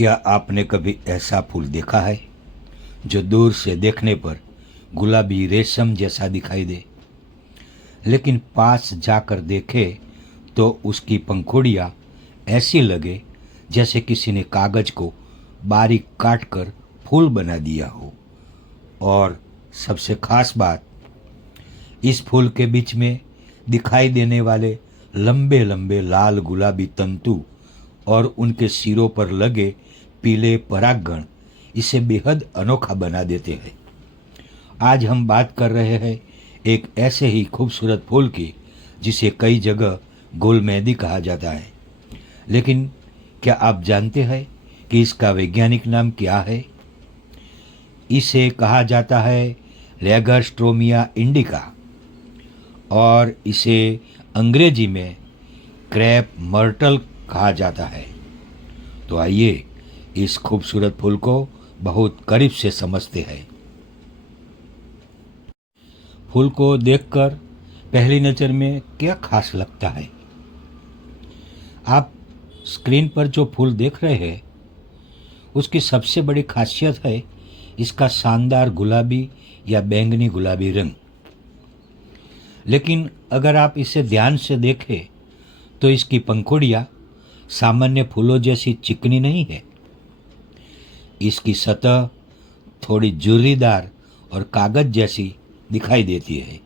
क्या आपने कभी ऐसा फूल देखा है जो दूर से देखने पर गुलाबी रेशम जैसा दिखाई दे, लेकिन पास जाकर देखे तो उसकी पंखुड़ियाँ ऐसी लगे जैसे किसी ने कागज को बारीक काट कर फूल बना दिया हो। और सबसे खास बात, इस फूल के बीच में दिखाई देने वाले लंबे लंबे लाल गुलाबी तंतु और उनके सिरों पर लगे पीले परागगण इसे बेहद अनोखा बना देते हैं। आज हम बात कर रहे हैं एक ऐसे ही खूबसूरत फूल की जिसे कई जगह गोल मेहंदी कहा जाता है। लेकिन क्या आप जानते हैं कि इसका वैज्ञानिक नाम क्या है? इसे कहा जाता है लेगर्स्ट्रोमिया इंडिका और इसे अंग्रेजी में क्रैप मर्टल कहा जाता है। तो आइए इस खूबसूरत फूल को बहुत करीब से समझते हैं। फूल को देखकर पहली नज़र में क्या खास लगता है? आप स्क्रीन पर जो फूल देख रहे हैं उसकी सबसे बड़ी खासियत है इसका शानदार गुलाबी या बैंगनी गुलाबी रंग। लेकिन अगर आप इसे ध्यान से देखें तो इसकी पंखुड़ियाँ सामान्य फूलों जैसी चिकनी नहीं है। इसकी सतह थोड़ी झुर्रीदार और कागज जैसी दिखाई देती है।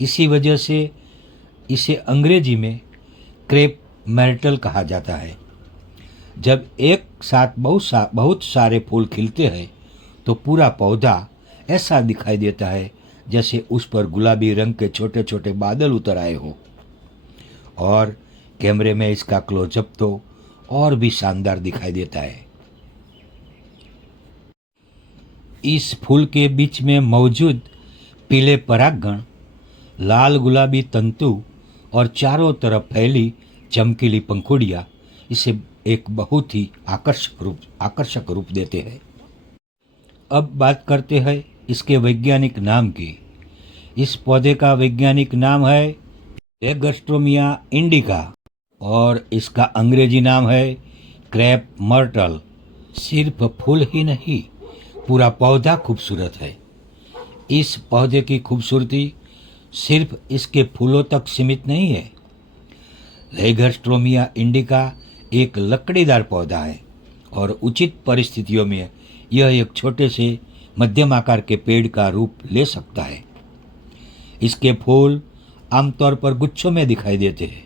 इसी वजह से इसे अंग्रेजी में क्रेप मर्टल कहा जाता है। जब एक साथ बहुत सारे फूल खिलते हैं तो पूरा पौधा ऐसा दिखाई देता है जैसे उस पर गुलाबी रंग के छोटे छोटे बादल उतर आए हो। और कैमरे में इसका क्लोजअप तो और भी शानदार दिखाई देता है। इस फूल के बीच में मौजूद पीले परागगण, लाल गुलाबी तंतु और चारों तरफ फैली चमकीली पंखुड़ियाँ इसे एक बहुत ही आकर्षक रूप देते हैं। अब बात करते हैं इसके वैज्ञानिक नाम की। इस पौधे का वैज्ञानिक नाम है लेगर्स्ट्रोमिया इंडिका और इसका अंग्रेजी नाम है क्रैप मर्टल। सिर्फ फूल ही नहीं, पूरा पौधा खूबसूरत है। इस पौधे की खूबसूरती सिर्फ इसके फूलों तक सीमित नहीं है। लेगर्स्ट्रोमिया इंडिका एक लकड़ीदार पौधा है और उचित परिस्थितियों में यह एक छोटे से मध्यम आकार के पेड़ का रूप ले सकता है। इसके फूल आमतौर पर गुच्छों में दिखाई देते हैं।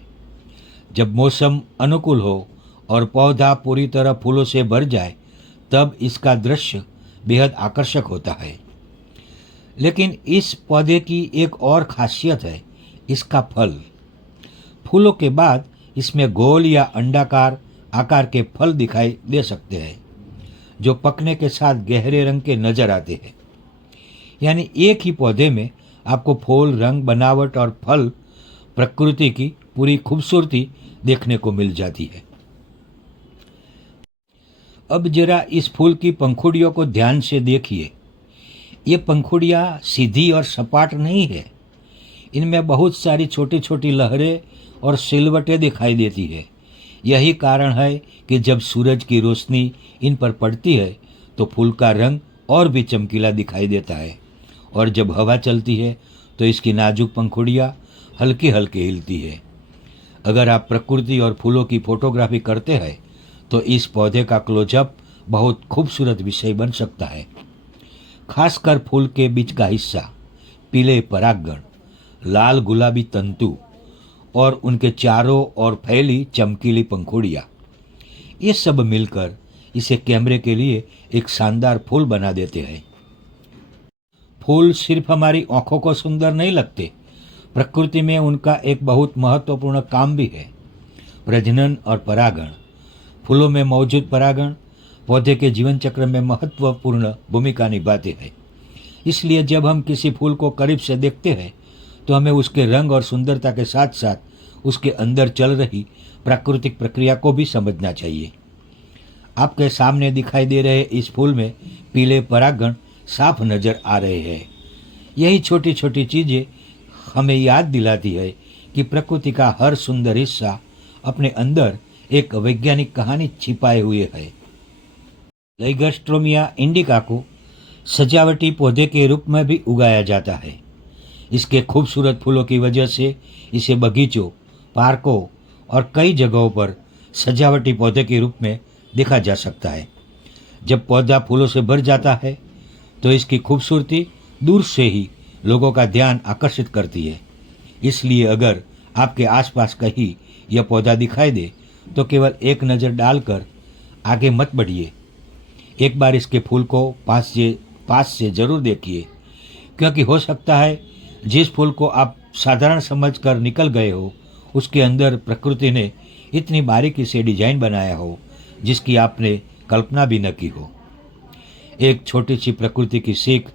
जब मौसम अनुकूल हो और पौधा पूरी तरह फूलों से भर जाए तब इसका दृश्य बेहद आकर्षक होता है। लेकिन इस पौधे की एक और खासियत है इसका फल। फूलों के बाद इसमें गोल या अंडाकार आकार के फल दिखाई दे सकते हैं जो पकने के साथ गहरे रंग के नजर आते हैं। यानी एक ही पौधे में आपको फूल, रंग, बनावट और फल प्रकृति की पूरी खूबसूरती देखने को मिल जाती है। अब जरा इस फूल की पंखुड़ियों को ध्यान से देखिए। ये पंखुड़ियाँ सीधी और सपाट नहीं है। इनमें बहुत सारी छोटी छोटी लहरें और सिलवटें दिखाई देती है। यही कारण है कि जब सूरज की रोशनी इन पर पड़ती है तो फूल का रंग और भी चमकीला दिखाई देता है। और जब हवा चलती है तो इसकी नाजुक पंखुड़ियाँ हल्की हल्की हिलती है। अगर आप प्रकृति और फूलों की फोटोग्राफी करते हैं तो इस पौधे का क्लोजअप बहुत खूबसूरत विषय बन सकता है। खासकर फूल के बीच का हिस्सा, पीले परागगण, लाल गुलाबी तंतु और उनके चारों ओर फैली चमकीली पंखुड़ियाँ, ये सब मिलकर इसे कैमरे के लिए एक शानदार फूल बना देते हैं। फूल सिर्फ हमारी आंखों को सुंदर नहीं लगते, प्रकृति में उनका एक बहुत महत्वपूर्ण काम भी है, प्रजनन और परागण। फूलों में मौजूद परागण पौधे के जीवन चक्र में महत्वपूर्ण भूमिका निभाते हैं। इसलिए जब हम किसी फूल को करीब से देखते हैं तो हमें उसके रंग और सुंदरता के साथ साथ उसके अंदर चल रही प्राकृतिक प्रक्रिया को भी समझना चाहिए। आपके सामने दिखाई दे रहे इस फूल में पीले परागण साफ नजर आ रहे हैं। यही छोटी छोटी चीज़ें हमें याद दिलाती है कि प्रकृति का हर सुंदर हिस्सा अपने अंदर एक वैज्ञानिक कहानी छिपाए हुए है। लाइगर्स्ट्रोमिया इंडिका को सजावटी पौधे के रूप में भी उगाया जाता है। इसके खूबसूरत फूलों की वजह से इसे बगीचों, पार्कों और कई जगहों पर सजावटी पौधे के रूप में देखा जा सकता है। जब पौधा फूलों से भर जाता है तो इसकी खूबसूरती दूर से ही लोगों का ध्यान आकर्षित करती है। इसलिए अगर आपके आसपास कहीं यह पौधा दिखाई दे तो केवल एक नज़र डालकर आगे मत बढ़िए। एक बार इसके फूल को पास से जरूर देखिए, क्योंकि हो सकता है जिस फूल को आप साधारण समझकर निकल गए हो उसके अंदर प्रकृति ने इतनी बारीकी से डिजाइन बनाया हो जिसकी आपने कल्पना भी न की हो। एक छोटी सी प्रकृति की सीख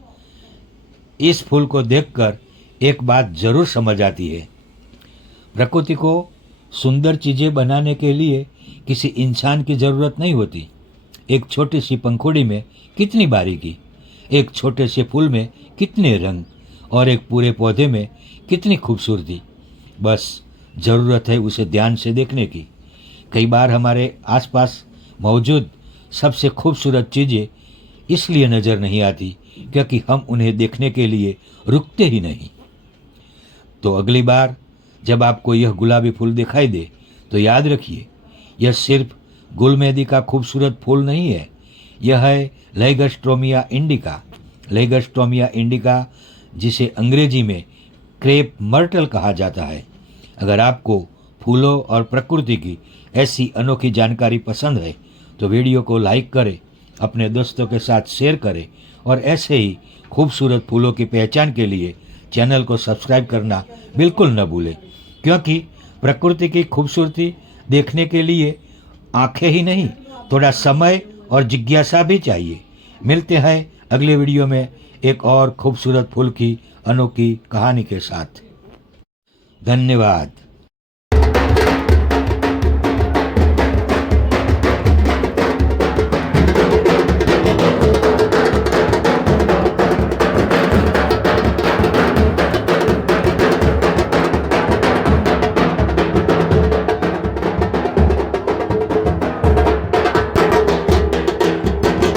इस फूल को देखकर एक बात जरूर समझ आती है। प्रकृति को सुंदर चीज़ें बनाने के लिए किसी इंसान की ज़रूरत नहीं होती। एक छोटी सी पंखुड़ी में कितनी बारीकी, एक छोटे से फूल में कितने रंग और एक पूरे पौधे में कितनी खूबसूरती। बस ज़रूरत है उसे ध्यान से देखने की। कई बार हमारे आसपास मौजूद सबसे खूबसूरत चीज़ें इसलिए नज़र नहीं आती क्योंकि हम उन्हें देखने के लिए रुकते ही नहीं। तो अगली बार जब आपको यह गुलाबी फूल दिखाई दे तो याद रखिए, यह सिर्फ गुलमेहंदी का खूबसूरत फूल नहीं है, यह है लाइगर्स्ट्रोमिया इंडिका। लाइगर्स्ट्रोमिया इंडिका, जिसे अंग्रेजी में क्रेप मर्टल कहा जाता है। अगर आपको फूलों और प्रकृति की ऐसी अनोखी जानकारी पसंद है तो वीडियो को लाइक करें, अपने दोस्तों के साथ शेयर करें और ऐसे ही खूबसूरत फूलों की पहचान के लिए चैनल को सब्सक्राइब करना बिल्कुल न भूलें, क्योंकि प्रकृति की खूबसूरती देखने के लिए आंखें ही नहीं, थोड़ा समय और जिज्ञासा भी चाहिए। मिलते हैं अगले वीडियो में एक और खूबसूरत फूल की अनोखी कहानी के साथ। धन्यवाद।